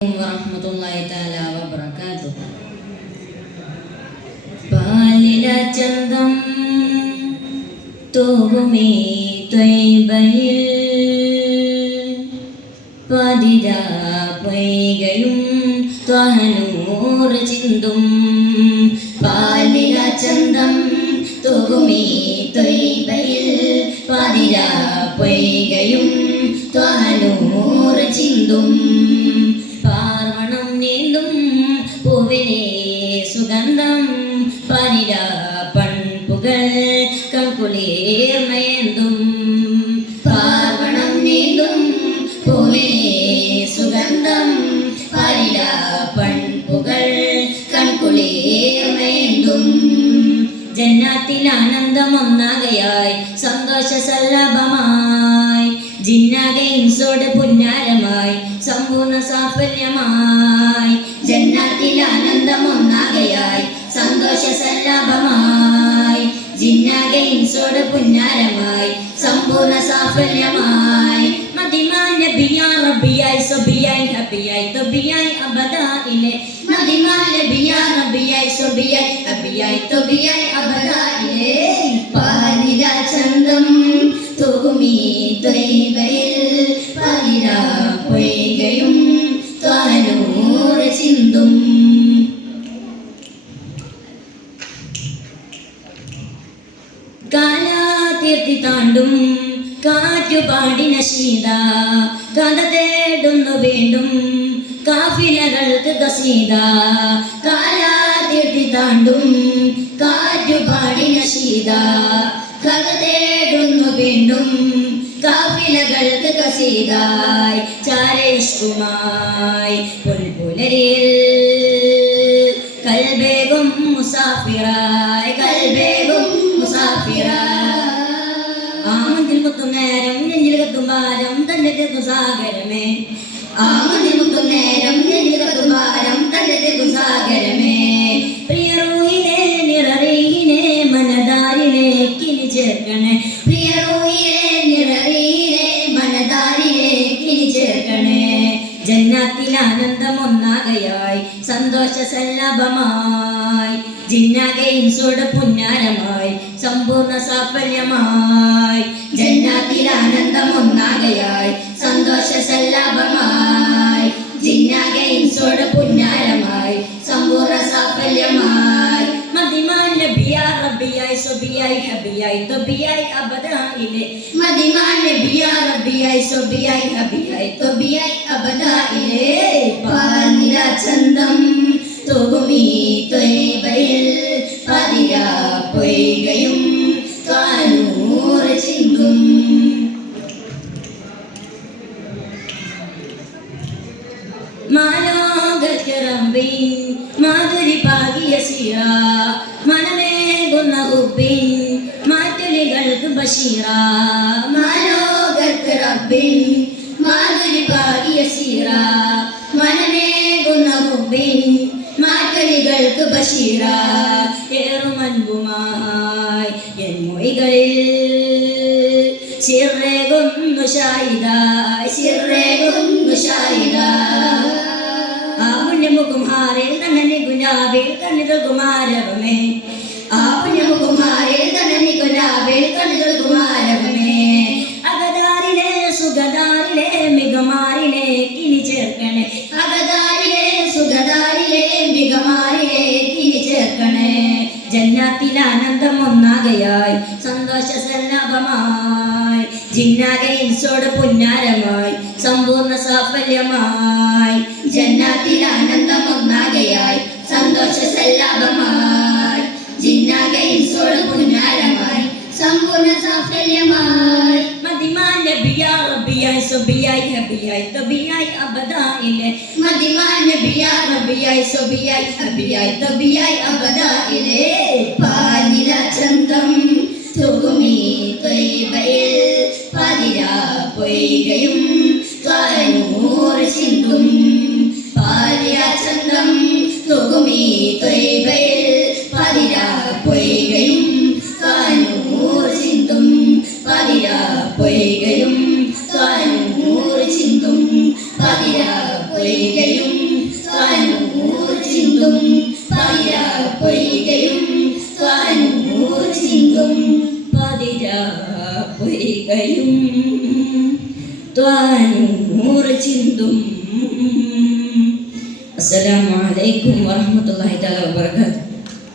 വറഹ്മത്തുള്ളാഹി തആല വബറകാതുഹു. പാലില ചന്തം തോകുമേ ത്വയ്ബയിൽ പതിര പൊയ്കയും ത്വഹനൂർ ചിന്തും പാലില ചന്തം തോകുമേ ത്വയ്ബയിൽ പതിര പൊയ്കയും ത്വഹനൂർ ചിന്തും കൺകുളിർമയന്തും ജന്നാത്തിൽ ആനന്ദം ഒന്നാകയായി സന്തോഷ സല്ലഭമായി ജിന്നാകെ ഇൻസോട് പുന്നാരമായി സമ്പൂർണ സാഫല്യമായി. ജന്നാത്തിൽ ആനന്ദം ഒന്നാകയായി സന്തോഷ സല്ലഭമായി ജിന്നാകെ പുന്നാരമായി സമ്പൂർണ സാഫല്യമായി. മതിമാ നബിയാ റബ്ബിയായി നബിയാ റബ്ബിയായി സബിയായി ഹബിയായി തൊബിയായി അബദായിലെ പാലില ചന്തം തൂമി ദ്വൈവയിൽ പാലില പൊയ്കയും താനൂർ ചിന്തും കാലാതീർത്തി താണ്ടും കാറ്റുപാടിന ശീത കഥ തേടുന്നു വീണ്ടും കാഫിലകൾക്ക് കസീത കാലാതിർത്തി താണ്ടും കാറ്റുപാടിന നശീത കഥ തേടുന്നു വീണ്ടും കാഫിലകൾക്ക് കസീതായി ചാരേഷ്കുമായി പുൽപുലരിൽ കൽബേഗും മുസാഫിറായി. കൽബേഗും മുസാഫിറായി. ആമന്തിൽ കുത്തും നേരം നെഞ്ചിൽ കത്തും ഭാരം തന്നെ തീർക്കും കുത്തും നേരം നെഞ്ചിൽ കത്തും ഭാരം ചേർക്കണേ. ജന്നാത്തിൽ ആനന്ദം സന്തോഷ സല്ലഭമായി ജിന്നാകെ ഇൻസോട് പുന്നാരമായി സമ്പൂർണ സാഫല്യമായി. ജന്നാത്തിൽ ആനന്ദം നബിയാ റബ്ബിയായി സുബിയായി ഹബിയായി തൊബിയായി അബദായിലെ. മതിമാൻ നബിയാ റബ്ബിയായി സുബിയായി ഹബിയായി തൊബിയായി അബദായിലെ. പാനില ചന്തം തുകുമി ത്വയ്ബയിൽ പതിര പൊയ്കയും കാനൂർ ചിങ്കും മാലോകരമ്പിൻ മാധുരി പാകിയ സിറ ബഷീറ മാലോകർക്ക് റബ്ബിൻ മാധുരി പാകിയ സിറ മനമേകുന്ന ഉപ്പിൻ മാറ്റുലികൾക്ക് ബഷീറ ഏറുമൻപുമായി എൻ മൊഴികളിൽ. സിറേകുന്നു ഷായിദായി സിറേകുന്നു ഷായിദായി ആപുണ്യമുകുമാരിൽ പുണ്യമുകുമാരിൽ തന്നെ ഗുലാബിൽ കണ്ണികൾ കുമാരവമേ കണ്ണികൾ കുമാരവമേ അകതാരിലെ സുഖദാരിലെ മികമാരിലെ കിനി ചേർക്കണേ. അകതാരിലെ സുഖദാരിലെ മികമാരിലെ കിനി ചേർക്കണേ. ജന്നാത്തിൽ ആനന്ദം ഒന്നാകയായി സന്തോഷ സല്ലാപമായി ജിന്നാകെ ഇൻസോട് പുന്നാരമായി സമ്പൂർണ സാഫല്യമായി. ജന്നാത്തിൽ ആനന്ദം ഒന്നാകയായി സന്തോഷ സല്ലാപമായി. ജിന്നാകെ പുന്നാരമായി സമ്പൂർണ സാഫല്യമായി മതിമാൻ നബിയാ റബ്ബിയായി സുബിയായി ഹബിയായി തബിയായി അബദായിലെ. മതിമാൻ നബിയാ റബ്ബിയായി സുബിയായി ഹബിയായി തബിയായി അബദായിലെ. പാനില ചന്തം തുകുമി ത്വയ്ബയിൽ പതിര പൊയ്കയും ചിന്തും അസ്സലാമു അലൈക്കും വറഹ്മത്തുള്ളാഹി തആല വബറകാതുഹു.